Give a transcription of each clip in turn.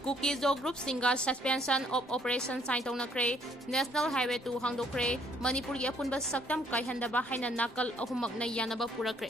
KUKI ZO Group Singa Suspension of Operation Sign THUNGKHRE National Highway 2 HANGDOKLAGANI Manipurgi apunba saktam kaihandaba haina nakal ahumakna yanaba purakre.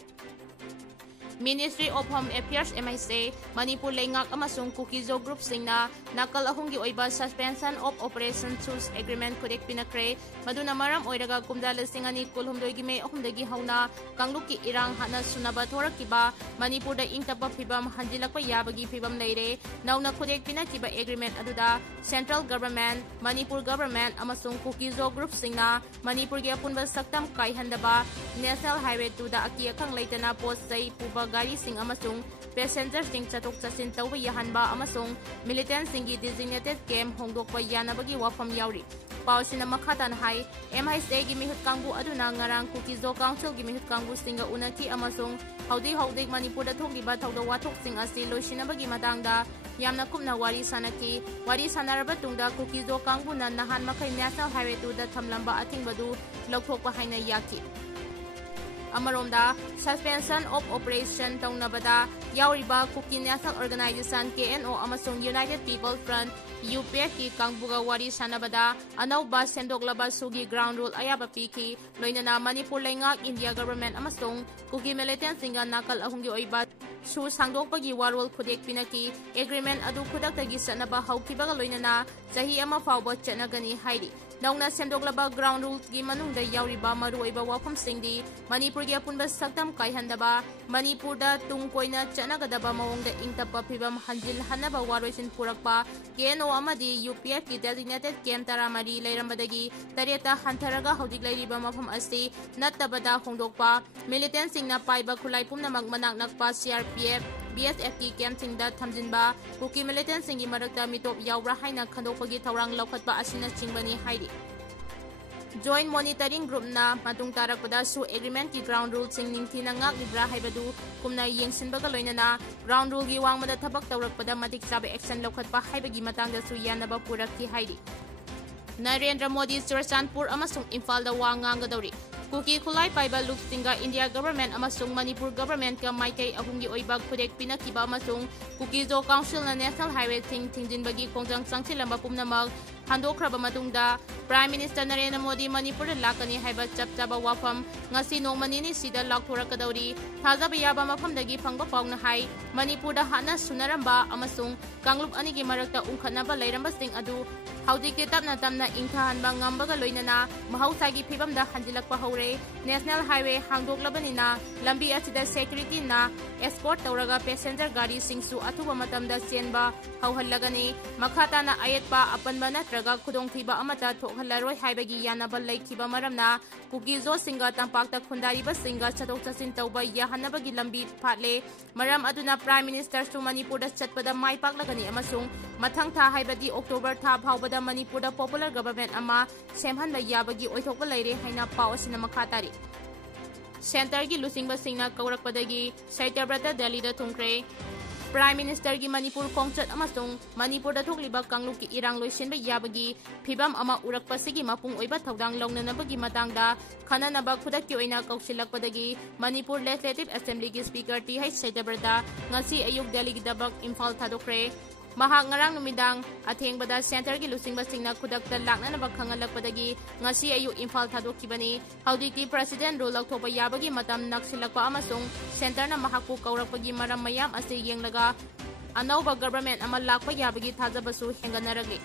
Ministry of Home Affairs MIC Manipur Lengak amasung KUKI ZO Group Singna nakal ahungi oiba Suspension of Operation Choose Agreement Kodek Pinakre maduna maram oiraga kumdala singani kulhumdoigi me ahumdagi hauna kangluki irang hana sunaba thorakiba Manipur da ingtapa phibam hanjilakpa yabagi phibam leire nauna Kodek Pinakiba Agreement aduda Central Government Manipur Government amasung KUKI ZO Group Singna Manipur gi apunba saktam kaihandaba National Highway 2 da akia kang leitana post sai puba gari sing amasung passenger sing chatok chasin tawba yahanba amasung militant singi designated camp hongdokpa yanabagi wafam yauri pausina makhatan hai MIC gi mihut kangbu aduna ngarang KUKI ZO Council gi mihut kangbu singa unati amasung haudi Manipur da thogiba thawda wathok sing asi loisinabagi matangda yamna kupna wari sanaki wari sanaraba tungda KUKI ZO kangbu na nahan makai National Highway 2 da thamlamba atingbadu lokthokpa haina yaki Amaromda Suspension of Operation Taunabada Yauriba KUKI National Organization KNO amasung United People Front UPF Kangbuga Wari Sanabada Anauba Sendoklaba Sugi Ground Rule Ayaba Piki Loinana Manipur Lengak India Government amasung KUKI Militant Singa Nakal Ahungi Oiba Su Sangdokpagi Warol Kodek Pinaki Agreement Adu Kudaktagi Sanaba Haukibaga Loinana Sahi Ama Fauba Chanagani Haidi Nauna Sendoklaba Ground Rules gi manungda yauriba maruiba wafam singdi Manipur gi apunba saktam kaihandaba Manipur da tungkoina chanagadaba mawongda ingtapa phibam hanjil hanaba waroisin purakpa KNO amadi UPF ki designated camp taramari leirambadagi tareta hantaraga haudik leiriba mafam asi nattabada hongdokpa militant singna paiba khulai pumna magmanak nakpa CRPF BSF ki camp singda thamjinba KUKI militant singi marakta mitop yaura haina khandokpagi thawrang lokhatpa asina chingbani haidi Joint Monitoring Group na matung tarakpada su agreement ki ground rule sing ningthina ngak libra haibadu kumna yengsinbaga loinana ground rule gi wangmada thabak tawrakpada matik chabe action lokhatpa haibagi matangda su yanaba purakki haidi Narendra Modi Churachandpur amasung Imphal da NGANGADWRI KUKI Khulai Paiba Look Singa India Government amasung Manipur Government ka Maikai ahungi oiba Kodek Pinakiba amasung KUKI ZO Council na National Highway Tingjinbagi Kongjang Sangsilamba Pumnamag Handokhraba matungda Prime Minister Narendra Modi Manipur lakani haiba chapchaba wafam ngasi nongmanini sida lakthorakadawri thajaba yaba mafamdagi phangba pauna hai Manipur da hana sunaramba amasung kanglup anigi marakta ungkhatnaba leiramba sing adu haudiki tapna tamna ingthahanba ngambaga loinana mahausagi phibamda hanjilakpa hore National Highway hangdoklanina lambi asida security na escort tawraga passenger gari singsu athuba matamda chenba hauhallagani makhata na ayetpa apanba natraga khudongthiba amata thokhallaroi haibagi yanaba laikhiba maramna KUKI ZO singa tampakta khundariba singa chatok chasin tawba yahanabagi lambi phatle maram aduna Prime Minister su Manipur da chatpada mai paklagani amasung mathang tha haibadi October tha phawbada Manipur da popular government ama semhanba yabagi oithokba leire haina paw asina makhatari Center gi lusingba singna kaurakpadagi SATYABRATA Delhi da THUNGKHRE Prime Minister gi Manipur Kongchat amasung Manipur da thokliba kangluki irang loisinba yabagi phibam ama urakpasigi mapung oiba thaudang longnanabagi matangda khananaba khudakki oina kausilakpadagi Manipur Legislative Assembly gi Speaker TH SATYABRATA ngasi ayuk Delhi gi dabak Imphal thadokre Mahak ngarang numidang athengbada center gi lusingba singna khudakta laknanaba khangalakpadagi ngasi ayu Imphal thadokibani haudiki president rule lakthopa yabagi matam naksilakpa amasung center na mahakpu kaurakpagi maram mayam ase yenglaga anauba government ama lakpa yabagi thajabasu henganaragi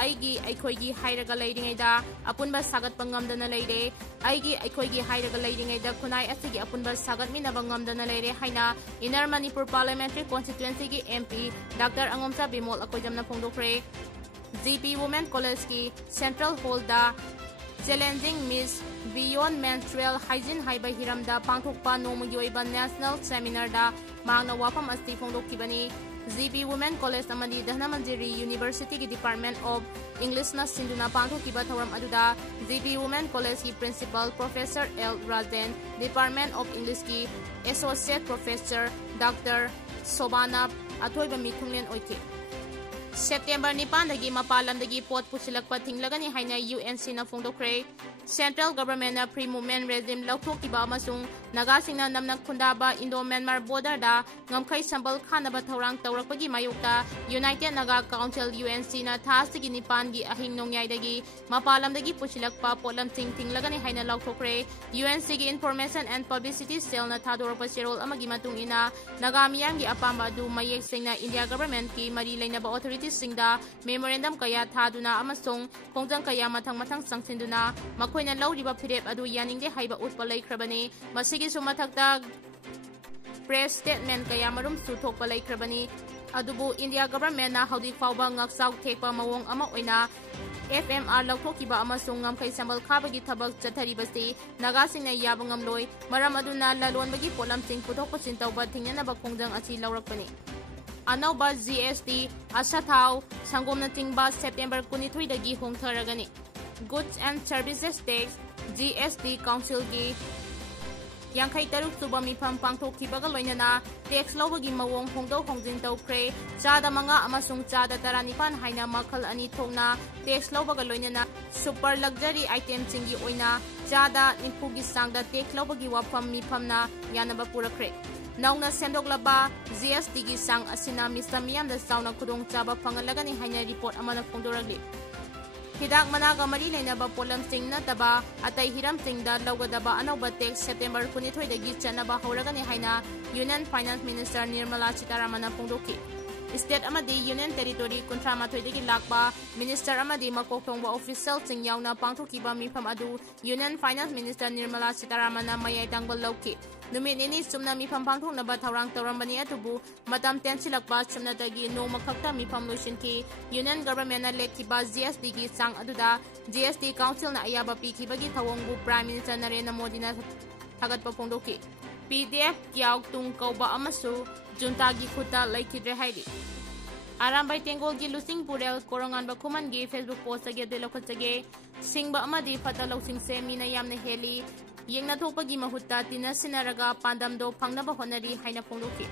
aigi aikhoigi hairaga leiringaida apunba sagat pangamdana leire aigi aikhoigi hairaga leiringaida khunai asigi apunba sagat minaba ngamdana leire haina Inner Manipur Parliamentary Constituency gi MP Dr. Angomcha Bimol akoijamna phongdokre GP Women College ki Central Hall da Challenging Miss Beyond Menstrual Hygiene haiba hiramda pangthokpa nomugi oiba national seminar da mangna wafam asti phongdokibani GP Women College amadi Dhanamanjiri University ki Department of English na sinduna pangthokiba thoram aduda GP Women College ki Principal Professor L. Rajan Department of English ki Associate Professor Dr. Sobana athoiba mithunglen oike September 9 mapalamdagi pot pusilakpa thinglagani haina UNC na phongdokre. Central government na free movement regime lauthokkiba amasung nagasingna namnak khundaba Indo-Myanmar border da ngamkhai sambal khanaba thorang tawrakpagi mayukta United Naga Council UNC na thasigi nipan gi ahing nongyaidagi mapalamdagi pusilakpa potlam thinglagani haina lauthokre. UNC gi Information and Publicity Cell na thadorpa serol amagi matung ina nagamiyang gi apamba adu mayek singna India government ki mari lainaba authorities singda memorandum kaya thaduna amasung khongjang kaya mathang sangsinduna makoina lauriba phirep adu yaningde haiba utpa laikhrabani masigi sumathakta press statement kaya marum suthokpa laikhrabani adubu India government na haudi fawba ngaksau thekpa mawong ama oina FMR lauthokkiba amasung ngamkhai sambal khabagi thabak chatharibasi nagasingna yaba ngamloi maram aduna lalonbagi polamsing puthokpasin tawba thingnanaba khongjang asi laurakpani. Anauba GST Asathau Sangomna Tingba September 23 dagi hongtharagani. Goods and Services Tax GST Council gi Yankai Taruk Suba Mifam Pangthokkibaga loinana tax lawbagi mawong hongdaw hongjin tawkhre. Chada manga amasung chada taranipan haina makhal ani thongna tax lawbaga loinana super luxury item singi oina chada nimpugi sangda tax lawbagi wafam mifamna yanaba purakre. Nauna sendoklaba GST gi sang asina Mr. Miyamda sauna kudong chaba pangalagani haina report amana phongdoragli. Hidak managa mari lainaba polam sing nataba atay hiram singda lawgadaba anauba tax September 23 dagi chanaba hauragani haina Union Finance Minister Nirmala Sitharaman phongdoki. State amadi Union Territory kuntra mathoi dagi lakpa Minister amadi makokthongba official sing yauna pangthokiba mifam adu Union Finance Minister Nirmala Sitharaman mayai tangbal lawki. Numit nini sumna mifam pangthoknaba thawrang tawrambani atubu matam tensilakpa sumnadagi noma khakta mifam loisinki Union government na lekkiba GST gi sang aduda GST Council na ayaba pikibagi thawongbu Prime Minister Narendra Modi na thagatpa phongdoki. PDF kyauk tung kauba amasu junta gi khuta laikidre haidi. Arambay tengol gi lusing purel korongan ba kuman gi Facebook post age de lokhachage singba amadi fatalo singse mina yamna heli yengna thokpagi mahutta tina sinaraga pandamdo phangnaba honari haina phongdoki.